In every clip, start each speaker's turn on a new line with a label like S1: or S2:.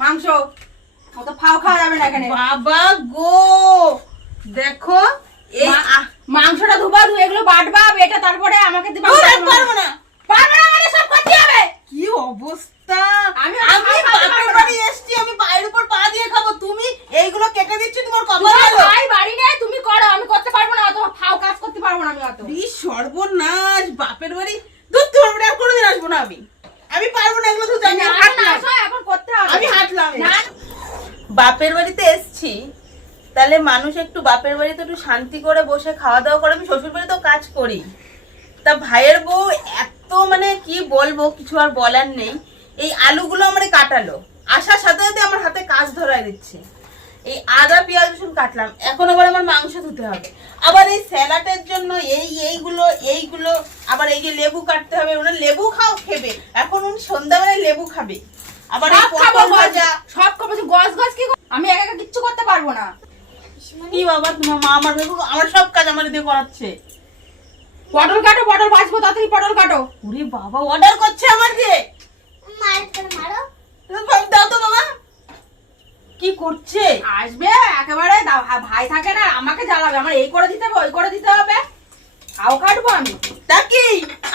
S1: মাংস? অত ফাও খাওয়া যাবে না এখানে।
S2: বাবা গো! দেখো এই
S1: মাংসটা ধুবা ধুয়ে এগুলো বাটবা বেটা তারপরে আমাকে দিবা
S2: পারব না।
S1: পারব না মানে সব করতে হবে।
S2: কি অবস্থা?
S1: আমি
S2: আমি বাপের বাড়ি এসেছি আমি পায়ের উপর পা দিয়ে খাব। তুমি এইগুলো কেটে দিচ্ছ তোমার কপাল ভালো।
S1: ভাই বাড়ি নেই তুমি করো আমি করতে পারব না অত ফাও কাজ করতে পারব না আমি অত।
S2: সর্বনাশ বাপের বাড়ি। দুধ তোমার বাড়ি কোনোদিন আসব না আমি। আমি পারব না এগুলো দুধ আমি
S1: না,
S2: আমি হাঁটলাম। বাপের বাড়িতে এসছি। তাহলে মানুষ একটু বাপের বাড়িতে একটু শান্তি করে বসে খাওয়া দাওয়া করে, আমি শ্বশুর বাড়িতেও কাজ করি। তা ভাইয়ের বউ এত মানে কি বলব, কিছু আর বলার নেই। এই আলুগুলো আমার কাটালো। আসার সাথে সাথে আমার হাতে কাজ ধরাই দিচ্ছে। এই আদা, পেঁয়াজ, রসুন কাটলাম। এখন আবার আমার মাংস ধুতে হবে। আবার এই স্যালাডের জন্য এই, এইগুলো এইগুলো, আবার এই যে লেবু কাটতে হবে। ওনার লেবু খাও, খেবে। এখন উনি সন্ধ্যাবেলায় লেবু খাবে। আবার এই পটল ভাজা।
S1: সব খাব গজ গজ কি আমি একা একা কিচ্ছু করতে পারব না।
S2: কি বাবা তোমার মা আমার দেখো আমার সব কাজ আমার দিয়ে করাচ্ছে।
S1: পটল কাটো পটল ভাজবো তাড়াতাড়ি পটল কাটো।
S2: ওরে বাবা অর্ডার করছে আমার দিয়ে। তুমি দাও তো বাবা। কি করছে?
S1: আসবে একেবারে ভাই থাকে না আমাকে জ্বালাবে আমার এই করে দিতে হবে ওই করে দিতে হবে। খাও কাটবো আমি।
S2: তা কি?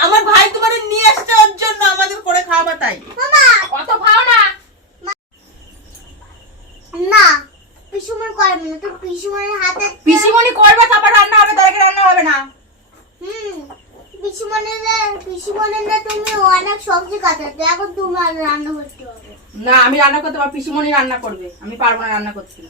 S2: আমার ভাই তোমার নিয়ে আসছে ওর জন্য আমাদের করে খাওয়াবা তাই
S1: অত খাও না
S3: না পিসুমন করবে না তো পিসুমনের হাতে
S1: পিসিমণি করবে তারপর রান্না হবে তাদেরকে রান্না হবে না।
S3: হুম পিসুমনের পিসুমনের তুমি অনেক সবজি কাটাতে এখন তুমি রান্না করতে হবে।
S1: না আমি রান্না করতে পারব পিসিমণি রান্না করবে আমি পারব না রান্না করতে।